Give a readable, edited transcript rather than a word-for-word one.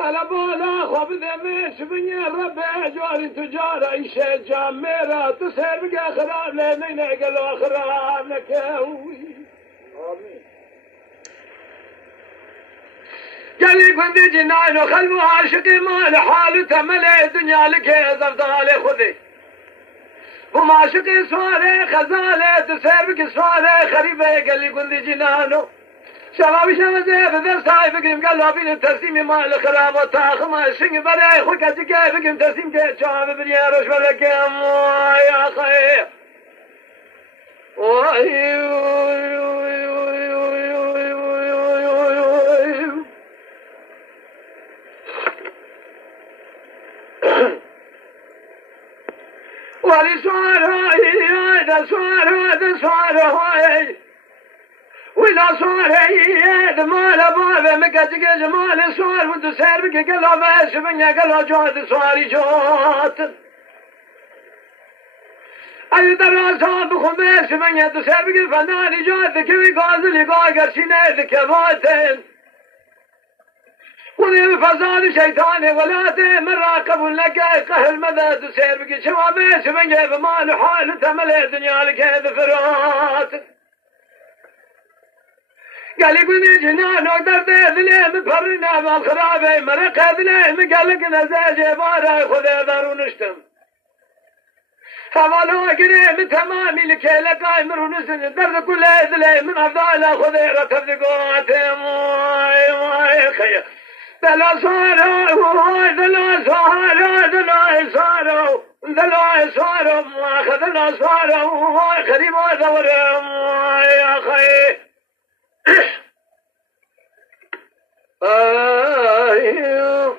على بالا خواب دمش بني رب جاري تجارة إيشة جامرة تسير بقى خراب لمن قالوا خراب لكوي آمين قالي كنت جنان وخلوا عاشقي مال حالته ملئ الدنيا لك زفضالي خذي ومعشقي سوالي خزالي تسير بقى سوالي خريبة قالي كنت جنانو شباب زي بدر صايب بقيم قالوا بين التسليم ما الخراب وطاخ ما الشنق بري خوك أتكي بقيم تسليم كي شعب بريا رش ولكم يا خير ولي سوار هذا سوار ولا صار هذا مال بابا مكتك جمال صار وانت سير بك قلوا باش من قلوا جود صاري جوت اي دراسة بخون باش من انت سير بك فناني جوت كوي قازل يقاقر سينيتك موتين ولي فزان شيطاني ولا مراقب لك قهر مدى تسير بك شوا باش من جيب مال حال تملي الدنيا لك هذا فرات قالي قولي جنان وقدر ذلي مفرنا بالخرابة مرق ذلي مقالك نزاجي بارا خذي ذر ونشتم هذا قريب تمامي لكي لقاي مرونسن درد كل ذلي من أفضال خذي رتب ذقواتهم واي خير دلا صاروا دلا صاروا واخذ دلا صاروا خريب ودورهم يا خير آه